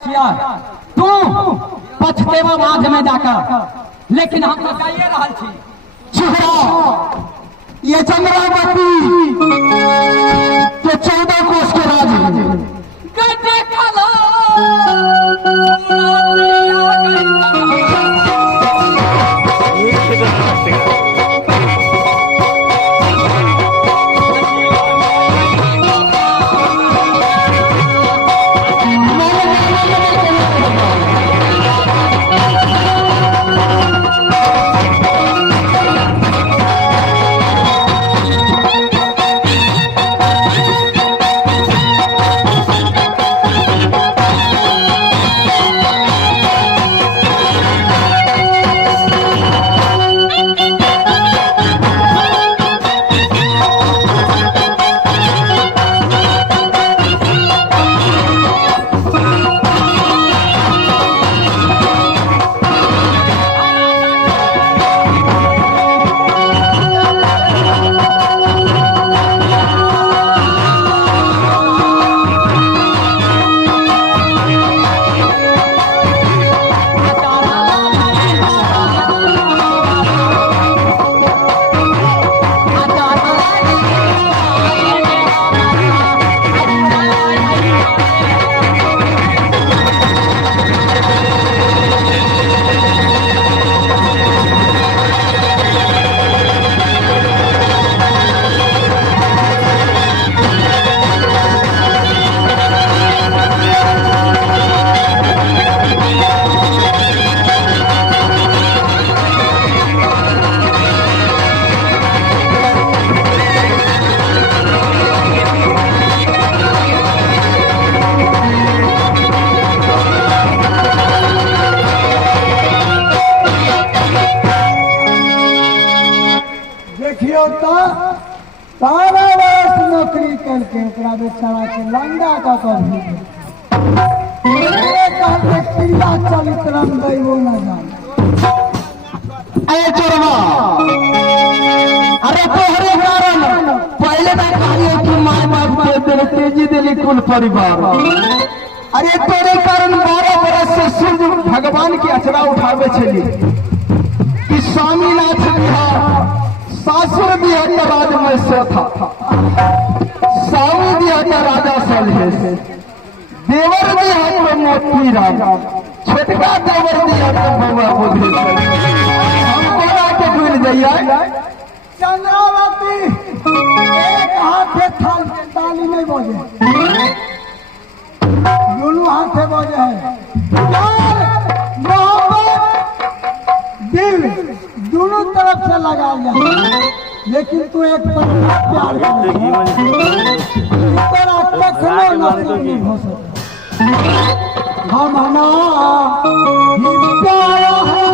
तू पछतेवा बाध में जाकर, लेकिन हम तो जाइए रहल छी। ये चंद्रावती तो 14 कोस के राज गड्ढे खाला सारा वर्ष नौकरी करके बेचारा के लंगा का कभी क्रिया चलित रंग वो न जाने। अरे तोहरे कारण पहले ना कहिए कि माय बाप के तेरे तेजी दिली कुल परिवार। अरे तेरे कारण 12 बरस से सूर्य भगवान की अचरा उठावे चली कि स्वामीनाथ बिहार सासुर दिया राज में से था, सावी दिया राजा सलहे से, देवर दिया तो मोती राजा, छोटका देवर दिया तो बउआ बुद्धि से। हमको के भूल जाइए चंद्रावती एक हाथे थाल ताली नहीं बजे, दोनों हाथे बजे है दिल दोनों तरफ से लगा जाए, लेकिन तू एक पर प्यार नहीं हो सकता। हम प्यारा है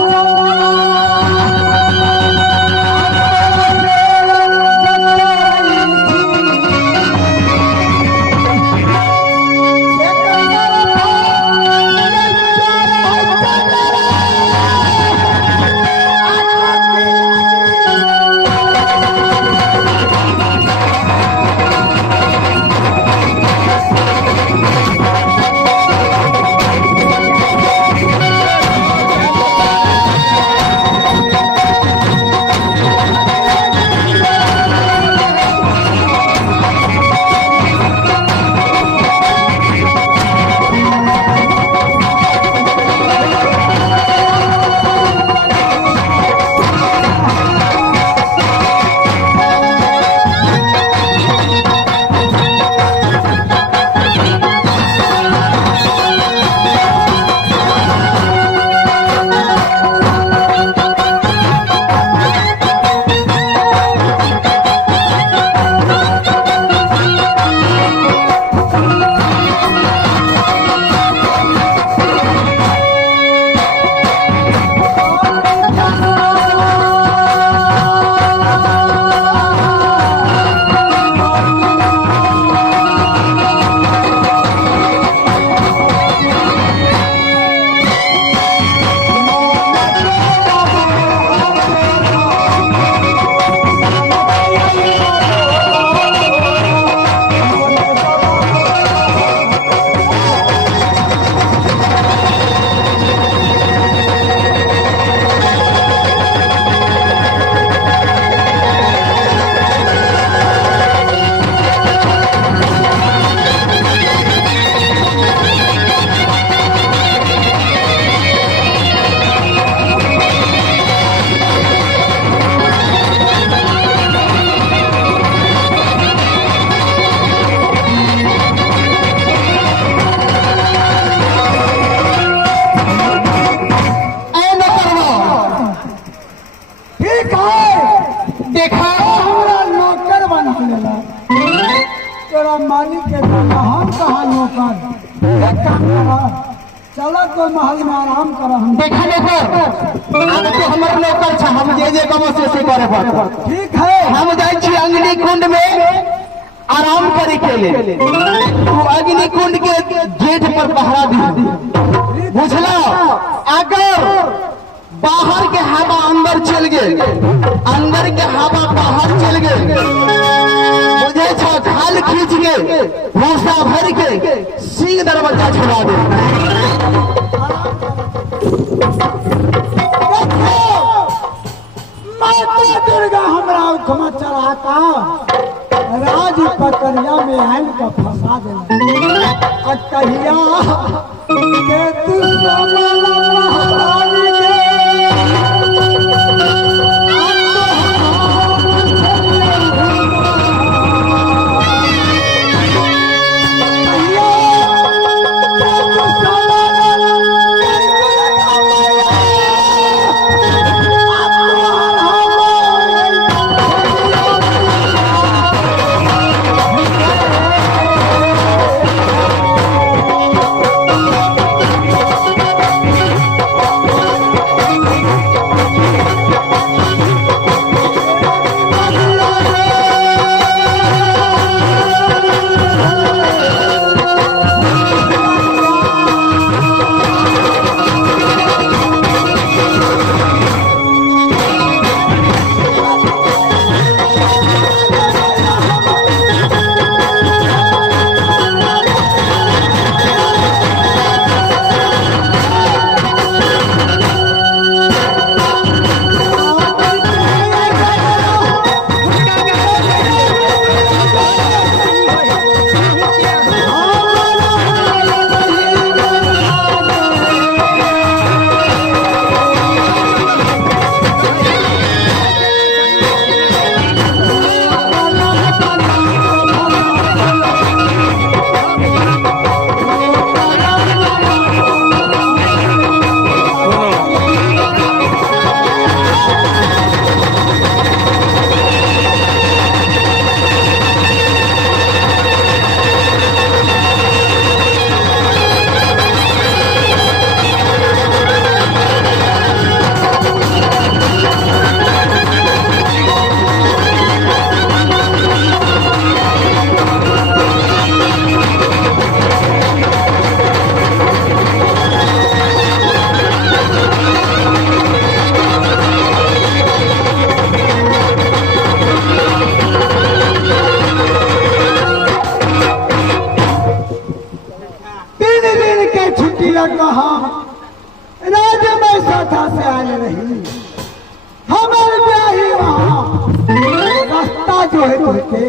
चलो तो महल में आराम करो। हम देखा नौकर अब तो हमारे नौकर छा हम जे कमो से करे पड़ता। ठीक है हम जाए छी अग्नि कुंड में आराम करे के लिए। तू अग्नि कुंड के गेट पर पहरा दी बुझला। अगर बाहर के हवा अंदर चल गए, अंदर के हवा बाहर चल गए, मुझे खाल खींच के भूसा भर के सिंह दरवाजा छुड़ा दे। माता दुर्गा हमरा उखमा चढ़ाता राज पकड़िया में आन का फंसा देना। कहिया के तू समाला महारानी के कहा राज में सथा से आए रही हमारे ब्याही वहाँ रास्ता जो है तुझके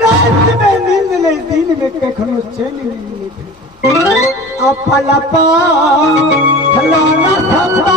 रात में नींद ले दिन में कखनो चैन नहीं अपलपा खिलौना थपा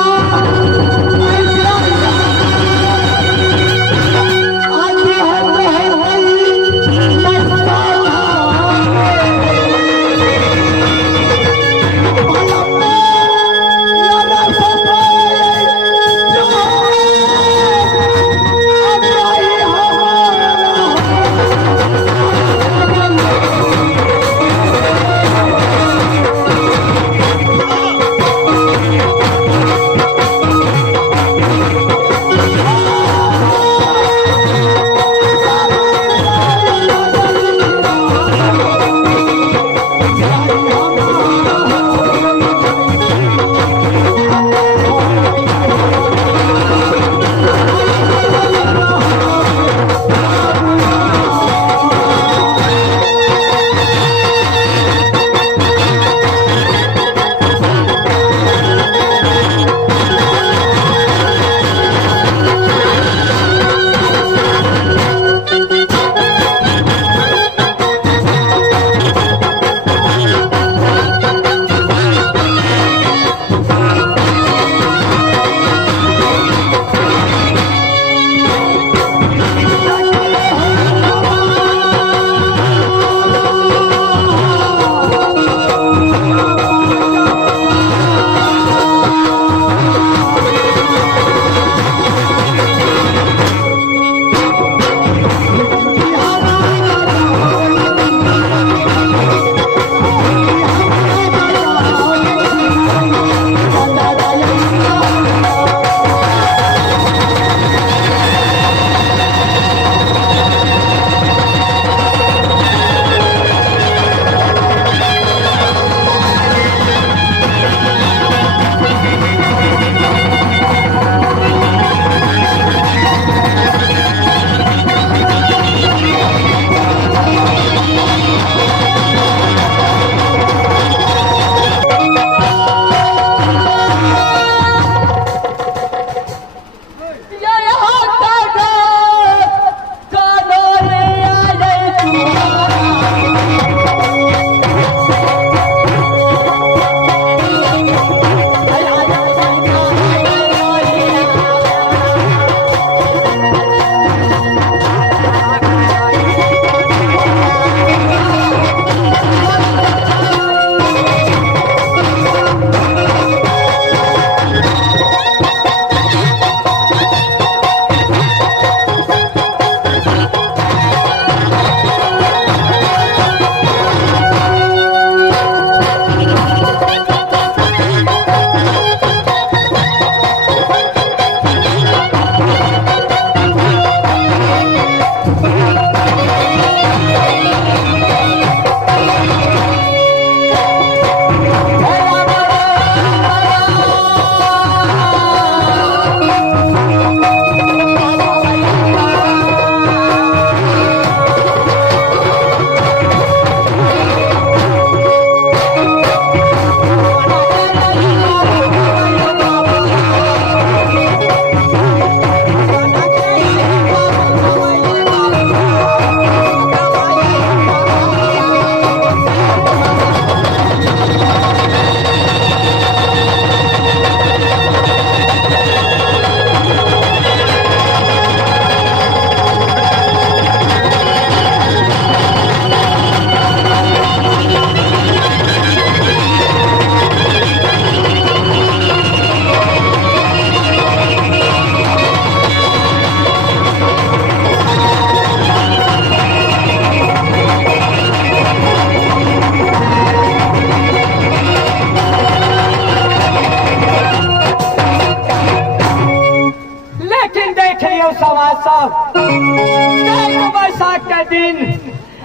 बैसाख के दिन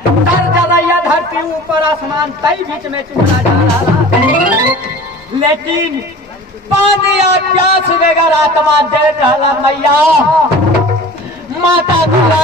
तर जलैया धरती ऊपर आसमान तई बीच में चुना जा रहा, लेकिन पानी और प्यास बगैर आत्मा दे रहा मैया माता दुर्गा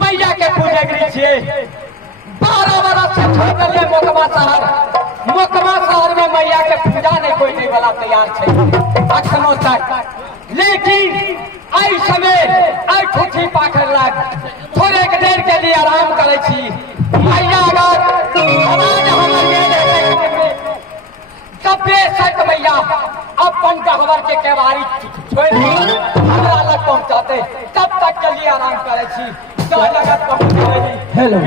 मैया के पूजगरी छे 12 बरस से छोड़ दिए मोकमा शहर में मैया के पूजा नहीं कोई नहीं वाला तैयार छे अखनो तक, लेकिन आई समय आई ठूठी पाखर लाग थोड़े के देर के लिए आराम करे छी मैया अगर समाज हमर ये तब बेशक मैया अपन गहवर के केवारी छोड़ हमरा लग पहुंचाते तब तक के लिए आराम करे छी तो लगत पहुंचाई। हेलो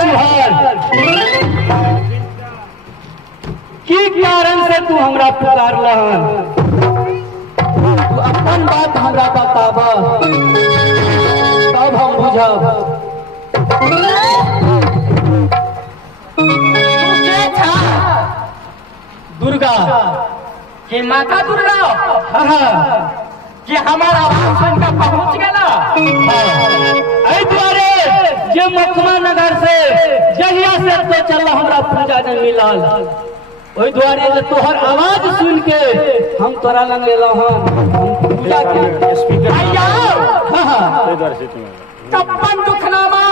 चुहार की कारण से तू हमरा पुकार लहन तू अपन बात हमरा बताब तब हम बुझब। दुर्गा कि माता दुर्गा हाँ कि हमारा आवाज सुनकर पहुंच गया। एहि दुआरे जे मखमा नगर से जहिया से तो चल हमरा पूजा नहीं मिलल ओहि दुआरे जे तोहर आवाज सुन के हम तोरा लग एलौ हन पूजा के भैया कप्पन दुखनामा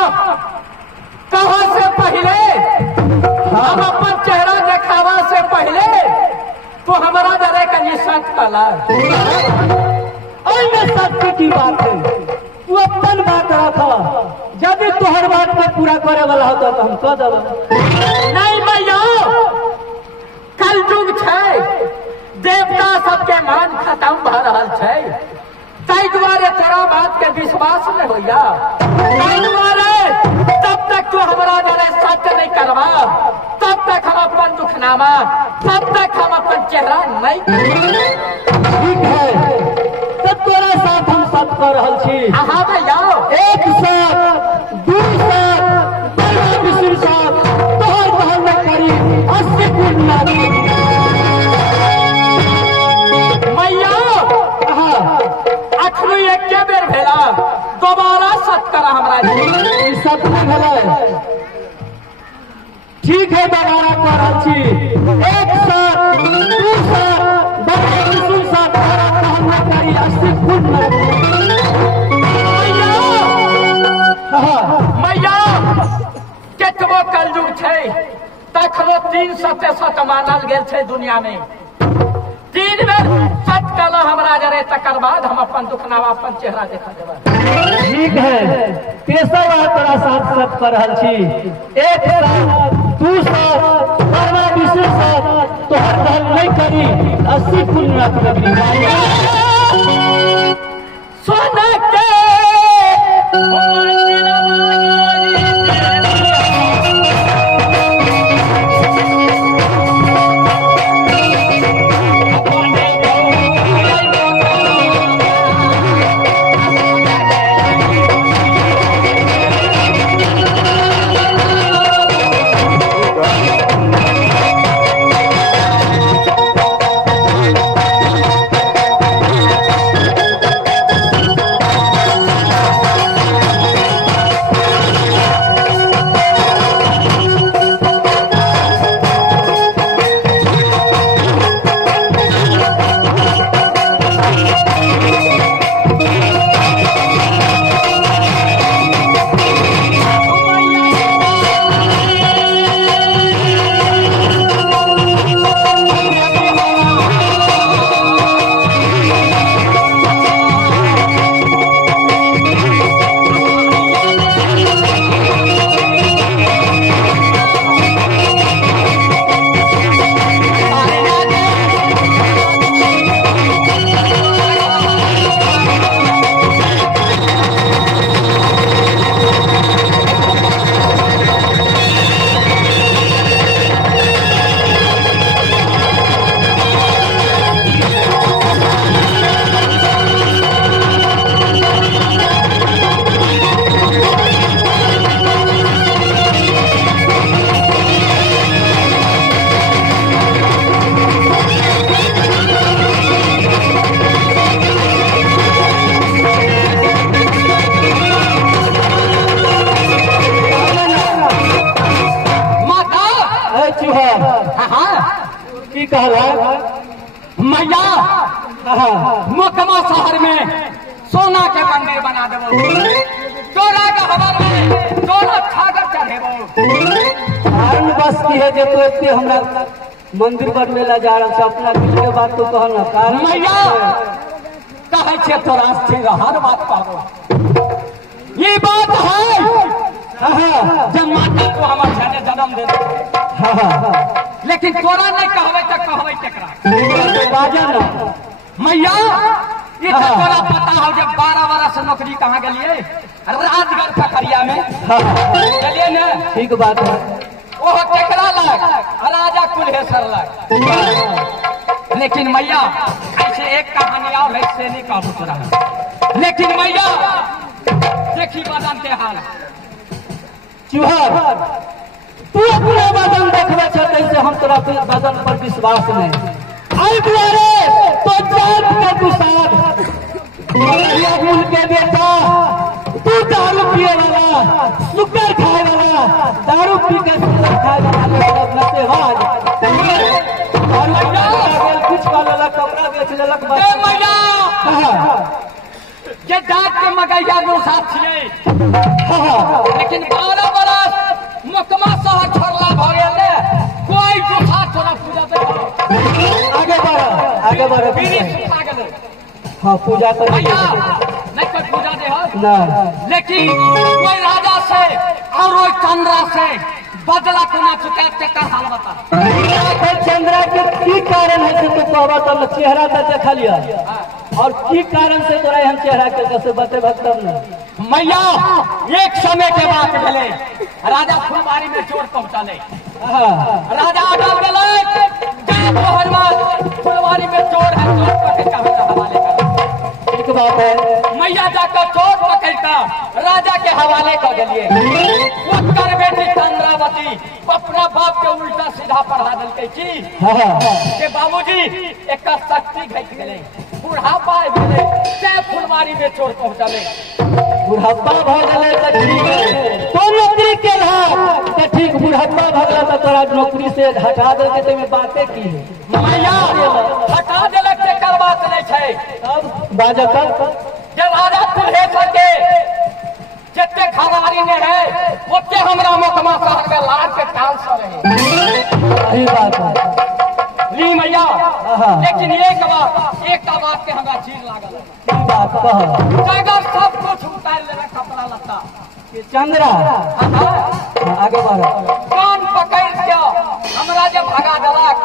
कहाँ से पहले हम अपन चेहरा दिखावा से पहले तो हमारा डरे का ये सच कला में सत्य की बात है तू अपन बात रखा यदि तोहर बात को पूरा करे वाला होता तो हम कह देब। नहीं भैया कल युग है देवता सबके मान खत्म भ रहा है ताहि दुआरे तोरा बात के विश्वास नहीं होइया ताहि दुआरे तब तक तू हमारा डरे सत्य नहीं करवा तब तक हम अपन दुखनामा तब तक हम अपन चेहरा नहीं ठीक है तब तोरा साथ हम सब कर रहल छी। हाँ भैया एक साथ दू साथ बड़ा विष्णु साथ तोहर कहल न करी 80 पूर्ण मैया अखनो एक बेर भेला दोबारा सत करा हमरा जी सब भेलै ठीक है दोबारा कर रहल छी। एक साथ दू साथ बड़ा विष्णु साथ तोहरा कहल न करी 80 पूर्ण मैया केतबो कलयुग छै तखनो 300 मानल गेल छै दुनिया में 3 बेर सत कला हमरा जरे तकर बाद हम अपन दुखनावा अपन चेहरा देखा देबै। ठीक है तेसर बार तोरा साथ सत कर रहल छी। एक साथ दू साथ बड़ा विष्णु साथ तोहर कहल नहीं करी 80 पूर्ण रखबी सोना के की कहला मैया मोकमा शहर में सोना के मंदिर बना देबो तोरा के हवर में तोरा खागर चढ़ेबो कारण बस की है जे तो इतने हमरा मंदिर बनवे ला जा रहा है अपना दिल के बात तो कहना कारण मैया कहे छे तोरा से हर बात पाबो ये बात है जब माता को हमार जाने जन्म दे लेकिन तोरा नहीं कहवे तक कहवे केकरा बाजा ना मैया ये तो तोरा पता हो जब 12 बरस नौकरी कहाँ गलिए राजगढ़ खखरिया में चलिए ना ठीक बात है। वो केकरा लग राजा कुल्हेश्वर लग। लेकिन मैया ऐसे एक कहानी और है से नहीं कहूँ तोरा। लेकिन मैया देखी बदन के हाल चूहर तू अपने बदन देखबे छ कैसे हम तोरा बदन पर विश्वास नहीं आई दुआरे तो जात के दुसाद ये मुल के बेटा तू दारू पिए वाला सुगर खाए वाला दारू पी के सुगर खाए वाला अपना सेवाज और मैया कुछ का लेला कपड़ा बेच लेलक बस ए मैया ये जात के मगैया नो साथ छिए लेकिन 12 बरस मुकमा शहर छोड़ला भ गेले कोई दूसरा तोरा पूजा दे आगे बढ़ पीरी सुखा गेले। हाँ पूजा कर भैया नहीं कोई पूजा दे हो ना लेकिन कोई राजा से और कोई चंद्रा से बदला कोना चुका के हाल बता। चंद्रा के की कारण है से तो कहबा तो चेहरा तो देखा लिया और की कारण से तोरा हम चेहरा के कैसे बते भक्तम ने मैया एक समय के बात भेले राजा फुलवारी में चोर पहुंचाले। राजा अटल गेले मोहन में फुलवारी में चोर है चोर पकड़ के हवाले कर। ठीक बात है। मैया जाकर चोर पकड़ कर राजा के हवाले कर दिए। वो कर बेटी चंद्रावती अपना बाप के उल्टा सीधा पढ़ा दिल कि बाबूजी एक शक्ति घट गए बुढ़ापा गेले ते फुलवारी में चोर पहुंचले। बुढ़ापा भ गेले त ठीक है तो नौकरी के त ठीक बुढ़ापा भगला त तोरा नौकरी से हटा दे के में बातें की है मैया हटा देले के कर बात नहीं छै। अब बाजा तब जे राजा कुल्हेश्वर के जितने खवारी ने है ओते हमरा मुकमा शहर में लाड के काल से रहे। सही बात है ली मैया लेकिन एक बात के हमरा चीज लागल है। की बात कह जगह सब कुछ उतार लेना कपड़ा लत्ता चंद्रा आगे बढ़ कान पकड़ के हमरा जब भगा देलक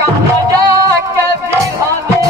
कहां जा के बिहानी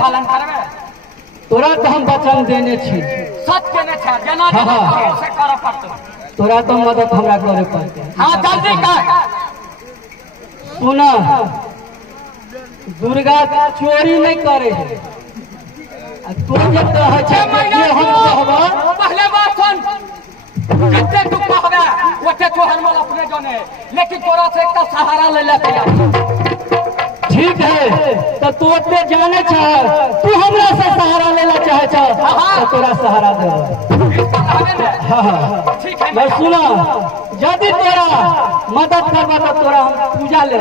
पालन करबे तोरा तो हम वचन देने छी सच के ने छ जना से कर पड़तो तोरा तो मदद हमरा करे पड़ते। हां जल्दी कर सुना दुर्गा चोरी नहीं करे है तू जे कहे छै जे हम कहबा पहले बात सुन जितने तू कहबे ओते तो हम अपने जाने लेकिन तोरा से एक सहारा ले लेते ठीक है तो तू अपने जाने चाह तू हमरा से सहारा लेना चाहे तो तोरा सहारा दे। हाँ ठीक है मैं सुना यदि तोरा मदद करबा तो तोरा हम पूजा ले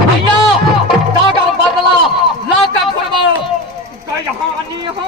भैया दागर बदला लाकर घुरबाओ कहानी हो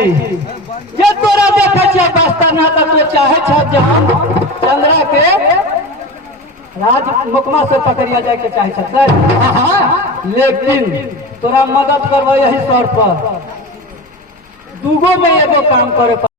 छी जे तोरा देखे छियै वास्ता ना तो तू चाहे छ जे हम चंद्रा के राज मुकमा से पकड़िया जाए के चाहे छ, लेकिन तोरा मदद करबो यही सर पर दूगो में एगो काम करे।